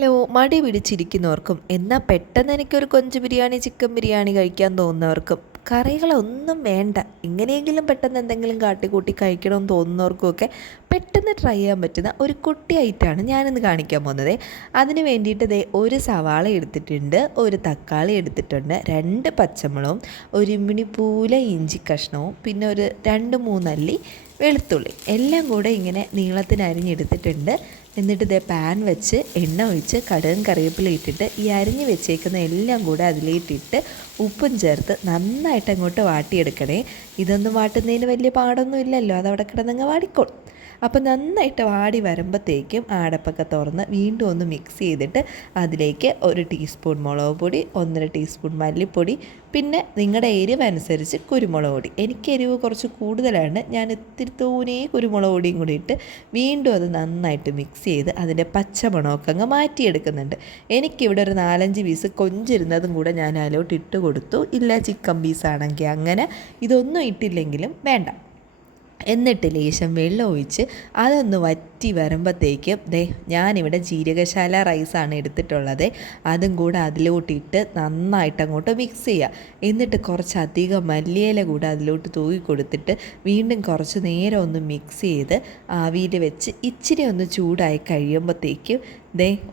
Hello, മടി പിടിച്ചിരിക്കുന്നവർക്കും എന്നാൽ പെട്ടെന്ന് എനിക്കൊരു കൊഞ്ച് ബിരിയാണി ചിക്കൻ ബിരിയാണി കഴിക്കാൻ തോന്നുന്നവർക്കും കറികളൊന്നും വേണ്ട, എങ്ങനെയെങ്കിലും പെട്ടെന്ന് എന്തെങ്കിലും കാട്ടിക്കൂട്ടി കഴിക്കണമെന്ന് തോന്നുന്നവർക്കുമൊക്കെ പെട്ടെന്ന് ട്രൈ ചെയ്യാൻ പറ്റുന്ന ഒരു കുട്ടി ഐറ്റമാണ് ഞാനിന്ന് കാണിക്കാൻ പോകുന്നത്. അതിന് വേണ്ടിയിട്ട് ഒരു സവാള എടുത്തിട്ടുണ്ട്, ഒരു തക്കാളി എടുത്തിട്ടുണ്ട്, 2 പച്ചമുളകും, ഒരു ഇമ്മിണി പൂല ഇഞ്ചി കഷ്ണവും, പിന്നെ ഒരു 2-3 അല്ലി വെളുത്തുള്ളി എല്ലാം കൂടെ ഇങ്ങനെ നീളത്തിന് അരിഞ്ഞെടുത്തിട്ടുണ്ട്. എന്നിട്ട് പാൻ വെച്ച് എണ്ണ ഒഴിച്ച് കടുകും കറിവേപ്പില ഇട്ടിട്ട് ഈ അരിഞ്ഞ് വെച്ചേക്കുന്ന എല്ലാം കൂടെ അതിലേറ്റിട്ട് ഉപ്പും ചേർത്ത് നന്നായിട്ട് അങ്ങോട്ട് വാട്ടിയെടുക്കണേ. ഇതൊന്നും വാട്ടുന്നതിന് വലിയ പാടൊന്നും ഇല്ലല്ലോ, അതവിടെ കിടന്നങ്ങ് വാടിക്കോളും. അപ്പോൾ നന്നായിട്ട് വാടി വരുമ്പോഴത്തേക്കും അടപ്പൊക്കെ തുറന്ന് വീണ്ടും ഒന്ന് മിക്സ് ചെയ്തിട്ട് അതിലേക്ക് 1 ടീസ്പൂൺ മുളക് പൊടി, 1.5 ടീസ്പൂൺ മല്ലിപ്പൊടി, പിന്നെ നിങ്ങളുടെ എരിവ് അനുസരിച്ച് കുരുമുളക് പൊടി. എനിക്ക് എരിവ് കുറച്ച് കൂടുതലാണ്, ഞാൻ ഇത്തിരി തോനെ കുരുമുളക് പൊടിയും കൂടി ഇട്ട് വീണ്ടും അത് നന്നായിട്ട് മിക്സ് ചെയ്ത് അതിൻ്റെ പച്ചമണമൊക്കെ അങ്ങ് മാറ്റിയെടുക്കുന്നുണ്ട്. എനിക്കിവിടെ ഒരു 4-5 പീസ് കൊഞ്ചിരുന്നതും കൂടെ ഞാൻ അതിലോട്ട് ഇട്ട് കൊടുത്തു. ഇല്ല ചിക്കൻ പീസാണെങ്കിൽ അങ്ങനെ, ഇതൊന്നും ഇട്ടില്ലെങ്കിലും വേണ്ട. എന്നിട്ട് ലേശം വെള്ളം ഒഴിച്ച് അതൊന്ന് വറ്റി വരുമ്പോഴത്തേക്കും ഞാനിവിടെ ജീരകശാല റൈസാണ് എടുത്തിട്ടുള്ളത്. അതും കൂടെ അതിലോട്ടിട്ട് നന്നായിട്ട് അങ്ങോട്ട് മിക്സ് ചെയ്യുക. എന്നിട്ട് കുറച്ചധികം മല്ലിയില കൂടെ അതിലോട്ട് തൂക്കി കൊടുത്തിട്ട് വീണ്ടും കുറച്ച് നേരം ഒന്ന് മിക്സ് ചെയ്ത് ആവിയിൽ വെച്ച് ഇച്ചിരി ഒന്ന് ചൂടായി കഴിയുമ്പോഴത്തേക്കും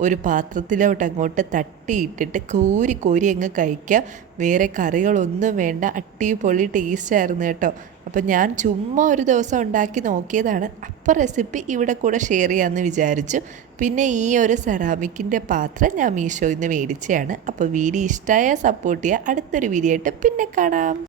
ഒരു പാത്രത്തിലോട്ട് അങ്ങോട്ട് തട്ടിയിട്ടിട്ട് കോരി കോരി അങ്ങ് കഴിക്കുക. വേറെ കറികളൊന്നും വേണ്ട, അടിപൊളി ടേസ്റ്റായിരുന്നു കേട്ടോ. അപ്പം ഞാൻ ചുമ്മാ ഒരു ദിവസം ഉണ്ടാക്കി നോക്കിയതാണ്, അപ്പോൾ റെസിപ്പി ഇവിടെ കൂടെ ഷെയർ ചെയ്യാമെന്ന് വിചാരിച്ചു. പിന്നെ ഈ ഒരു സെറാമിക്കിൻ്റെ പാത്രം ഞാൻ മീഷോയിൽ നിന്ന് മേടിച്ചതാണ്. അപ്പോൾ വീഡിയോ ഇഷ്ടമായാൽ സപ്പോർട്ട് ചെയ്യുക. അടുത്തൊരു വീഡിയോ ആയിട്ട് പിന്നെ കാണാം.